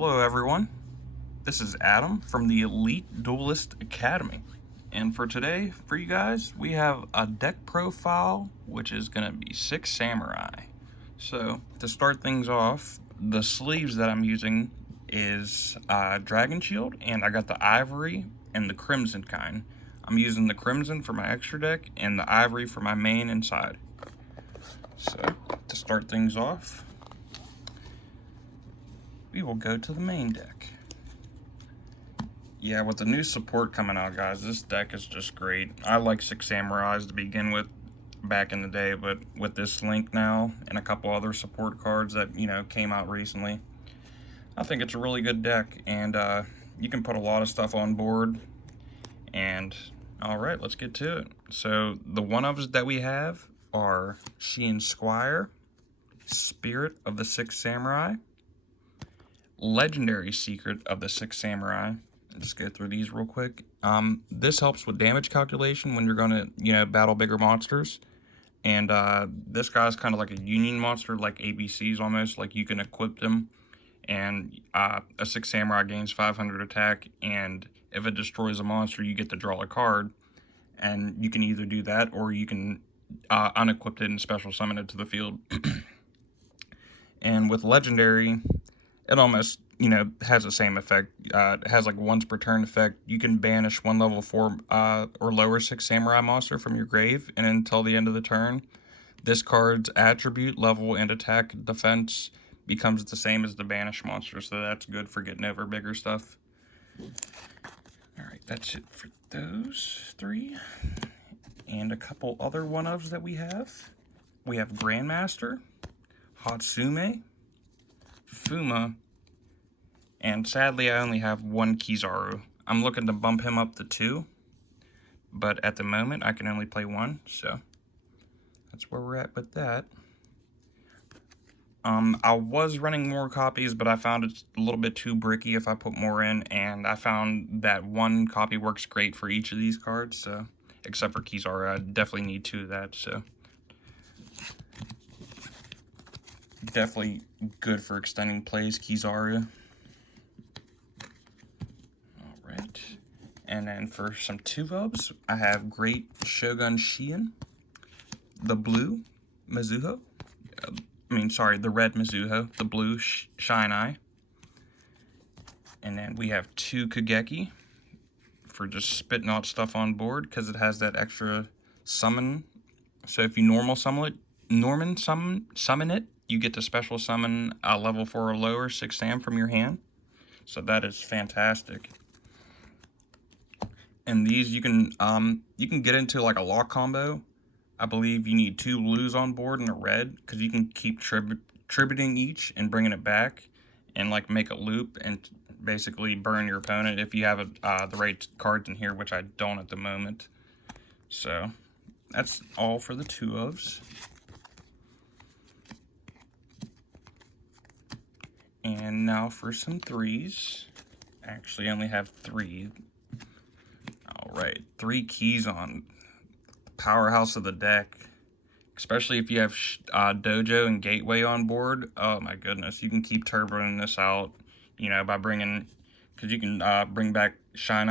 Hello everyone, this is Adam from the Elite Duelist Academy, and for today, for you guys, we have a deck profile which is going to be 6 Samurai. So, to start things off, the sleeves that I'm using is Dragon Shield, and I got the Ivory and the Crimson kind. I'm using the Crimson for my extra deck and the Ivory for my main inside. So, to start things off, we will go to the main deck. Yeah, with the new support coming out, guys, this deck is just great. I like 6 Samurais to begin with back in the day, but with this Link now and a couple other support cards that, came out recently, I think it's a really good deck, and you can put a lot of stuff on board. And, alright, let's get to it. So, the one-ofs that we have are Shi-en Squire, Spirit of the 6 Samurai, Legendary Secret of the 6 Samurai. I'll just go through these real quick. This helps with damage calculation when you're going to, battle bigger monsters. And this guy's kind of like a union monster, like ABCs almost. Like you can equip them, and a 6 Samurai gains 500 attack. And if it destroys a monster, you get to draw a card. And you can either do that, or you can unequip it and special summon it to the field. And with Legendary, it almost, has the same effect. It has like once per turn effect. You can banish one level 4 or lower 6 Samurai monster from your grave, and until the end of the turn, this card's attribute, level, and attack defense becomes the same as the banished monster, so that's good for getting over bigger stuff. Alright, that's it for those 3. And a couple other one-ofs that we have. We have Grandmaster, Hatsume, Fuma, and sadly I only have 1 Kizaru. I'm looking to bump him up to 2, but at the moment I can only play 1, so that's where we're at with that. I was running more copies, but I found it's a little bit too bricky if I put more in, and I found that 1 copy works great for each of these cards, so except for Kizaru, I definitely need 2 of that, so definitely good for extending plays, Kizaru. Alright, and then for some 2-ofs, I have Great Shogun Shi-en, the blue Mizuho, the red Mizuho, the blue Shi-en, and then we have 2 Kageki for just spitting out stuff on board, because it has that extra summon. So if you normal summon it, you get to special summon a level 4 or lower 6 Sam from your hand. So that is fantastic. And these you can get into like a lock combo. I believe you need 2 blues on board and a red, because you can keep tributing each and bringing it back, and like make a loop and basically burn your opponent if you have the right cards in here, which I don't at the moment. So that's all for the 2-ofs. And now for some 3s. Actually, I only have 3. Alright, 3 keys on the powerhouse of the deck. Especially if you have Dojo and Gateway on board. Oh my goodness, you can keep turboing this out, by bringing, because you can bring back Shi-en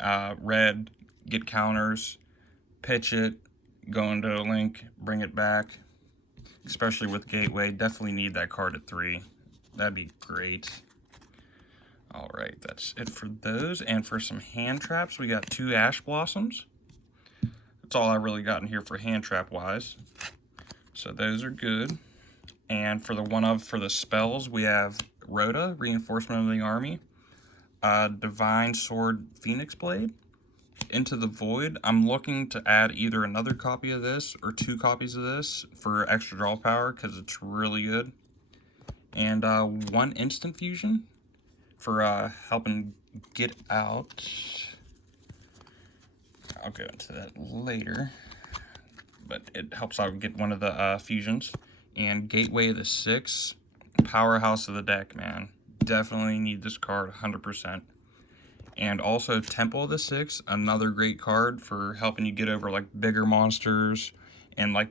and red, get counters, pitch it, go into a Link, bring it back. Especially with Gateway, definitely need that card at 3. That'd be great. Alright, that's it for those. And for some hand traps, we got 2 Ash Blossoms. That's all I really got in here for hand trap wise. So those are good. And for the for the spells, we have Rhoda, Reinforcement of the Army, Divine Sword, Phoenix Blade, Into the Void. I'm looking to add either another copy of this or 2 copies of this for extra draw power, because it's really good. And 1 Instant Fusion for helping get out. I'll go into that later, but it helps out get one of the fusions. And Gateway of the 6, powerhouse of the deck, man. Definitely need this card 100%. And also Temple of the 6, another great card for helping you get over like bigger monsters, and like,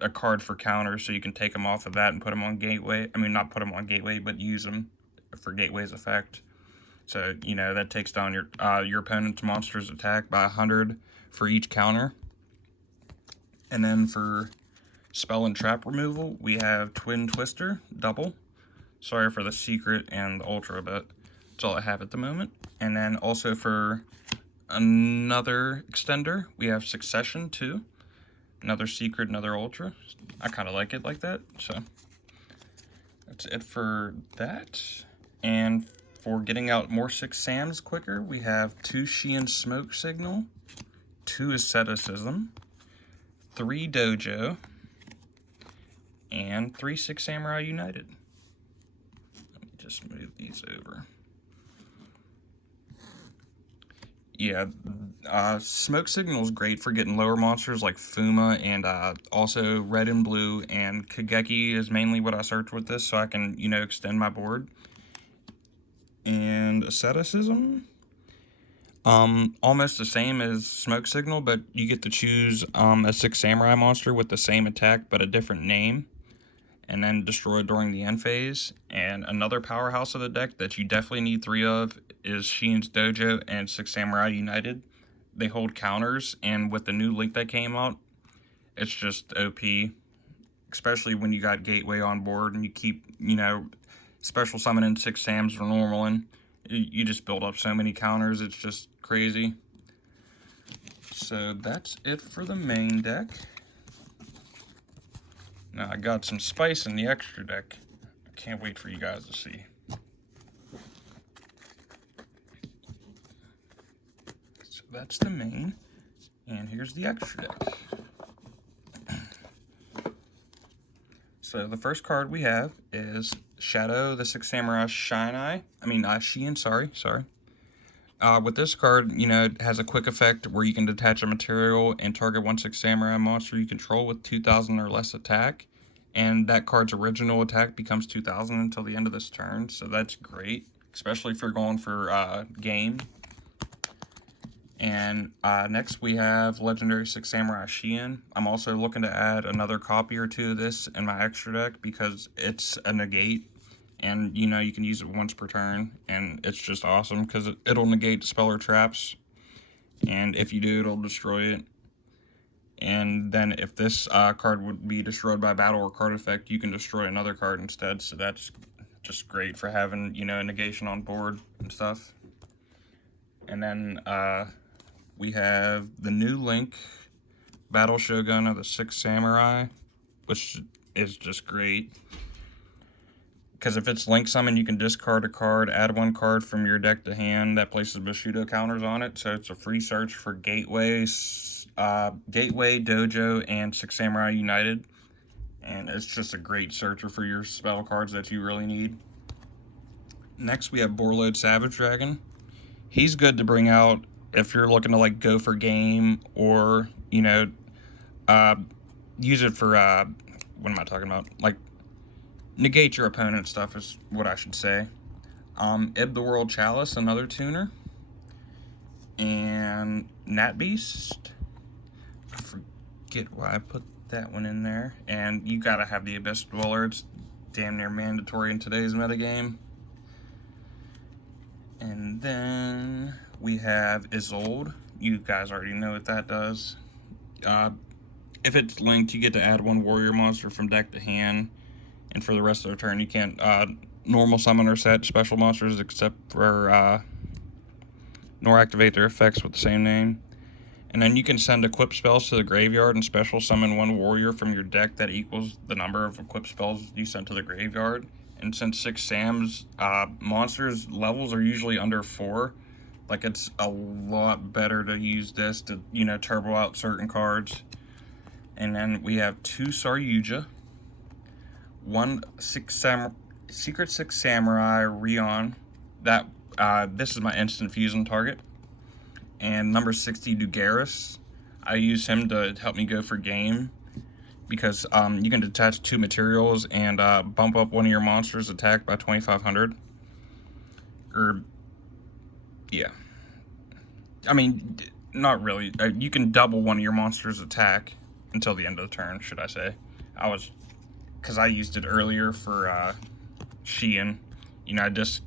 a card for counters, so you can take them off of that and put them on Gateway. I mean, not put them on Gateway, but use them for Gateway's effect. So, you know, that takes down your opponent's monster's attack by 100 for each counter. And then for spell and trap removal, we have Twin Twister, double. Sorry for the secret and the ultra, but that's all I have at the moment. And then also for another extender, we have Succession, 2. Another secret, another ultra. I kind of like it like that, so that's it for that. And for getting out more 6 Sams quicker, we have 2 Shi-en Smoke Signal, 2 Asceticism, 3 Dojo, and 3 6 Samurai United. Let me just move these over. Yeah, Smoke Signal is great for getting lower monsters like Fuma, and also Red and Blue, and Kageki is mainly what I search with this, so I can, you know, extend my board. And Asceticism, almost the same as Smoke Signal, but you get to choose a 6 Samurai monster with the same attack but a different name, and then destroy during the end phase. And another powerhouse of the deck that you definitely need 3 of is Shi-en's Dojo and 6 Samurai United. They hold counters, and with the new link that came out, it's just OP, especially when you got Gateway on board and you keep, you know, special summoning 6 Sams or normaling. You just build up so many counters, it's just crazy. So that's it for the main deck. Now I got some spice in the extra deck. I can't wait for you guys to see. So that's the main, and here's the extra deck. So the first card we have is Shadow, the 6 Samurai Shi-en, sorry. With this card, you know, it has a quick effect where you can detach a material and target 1 6 Samurai monster you control with 2,000 or less attack. And that card's original attack becomes 2,000 until the end of this turn, so that's great, especially if you're going for game. And next we have Legendary 6 Samurai Shi-en. I'm also looking to add another copy or 2 of this in my extra deck because it's a negate, and you know, you can use it once per turn, and it's just awesome because it'll negate spell or traps, and if you do, it'll destroy it. And then if this card would be destroyed by battle or card effect, you can destroy another card instead, so that's just great for having, you know, a negation on board and stuff. And then we have the new link, Battle Shogun of the 6 Samurai, which is just great. Because if it's link summon, you can discard a card, add 1 card from your deck to hand that places Bushido counters on it. So it's a free search for Gateway, Dojo, and 6 Samurai United. And it's just a great searcher for your spell cards that you really need. Next, we have Borlode Savage Dragon. He's good to bring out if you're looking to, like, go for game, or, you know, use it for, what am I talking about? Like, negate your opponent's stuff is what I should say. Ib the World Chalice, another tuner. And Nat Beast. I forget why I put that one in there. And you gotta have the Abyss Dweller. It's damn near mandatory in today's metagame. And then we have Isolde. You guys already know what that does. If it's linked, you get to add 1 warrior monster from deck to hand. And for the rest of the turn, you can't normal summon or set special monsters except for nor activate their effects with the same name. And then you can send equip spells to the graveyard and special summon 1 warrior from your deck that equals the number of equip spells you sent to the graveyard. And since 6 Sam's monsters levels are usually under 4, like, it's a lot better to use this to, you know, turbo out certain cards. And then we have 2 Saryuja, 1 Secret 6 Samurai Rion. That this is my instant fusion target. And number 60 Dugaris. I use him to help me go for game, because you can detach 2 materials and bump up 1 of your monsters' attack by 2,500. Yeah. I mean, not really. You can double 1 of your monsters' attack until the end of the turn, should I say. Because I used it earlier for Shi-en. You know, I just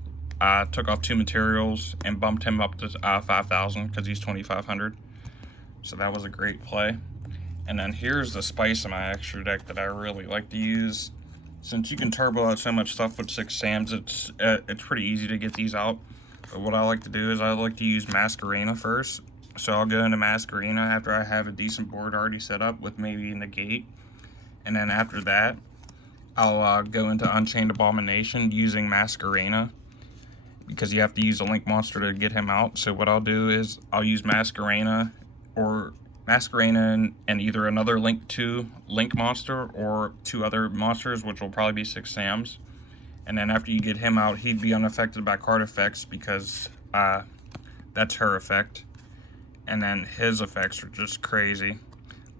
took off 2 materials and bumped him up to 5,000 because he's 2,500. So that was a great play. And then here's the spice in my extra deck that I really like to use. Since you can turbo out so much stuff with 6 Sams, it's pretty easy to get these out. But what I like to do is I like to use Masquerena first. So I'll go into Masquerena after I have a decent board already set up with maybe Negate. And then after that, I'll go into Unchained Abomination using Masquerena, because you have to use a Link monster to get him out. So what I'll do is I'll use Masquerena and either another Link 2 Link monster or 2 other monsters, which will probably be 6 Sams. And then after you get him out, he'd be unaffected by card effects because that's her effect. And then his effects are just crazy.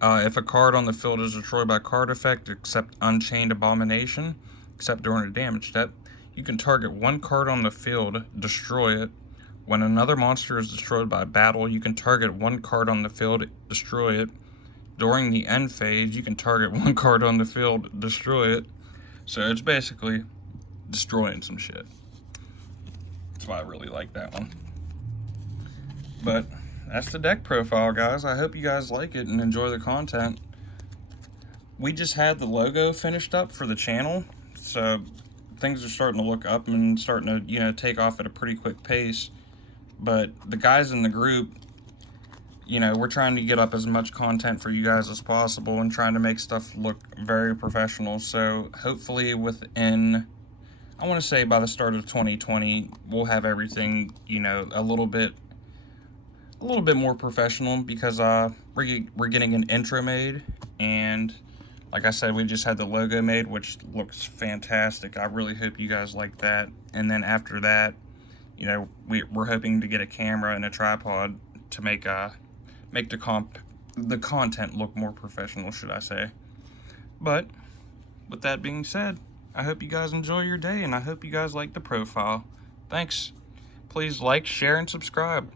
If a card on the field is destroyed by card effect, except Unchained Abomination, except during a damage step, you can target 1 card on the field, destroy it. When another monster is destroyed by battle, you can target 1 card on the field, destroy it. During the end phase, you can target 1 card on the field, destroy it. So it's basically destroying some shit. That's why I really like that one. But that's the deck profile, guys. I hope you guys like it and enjoy the content. We just had the logo finished up for the channel, so things are starting to look up and starting to, you know, take off at a pretty quick pace. But the guys in the group, you know, we're trying to get up as much content for you guys as possible and trying to make stuff look very professional. So hopefully within, I want to say by the start of 2020, we'll have everything, you know, a little bit more professional, because we're getting an intro made, and like I said, we just had the logo made, which looks fantastic. I really hope you guys like that. And then after that, you know, we're hoping to get a camera and a tripod to make the content look more professional, should I say. But with that being said, I hope you guys enjoy your day, and I hope you guys like the profile. Thanks. Please like, share, and subscribe.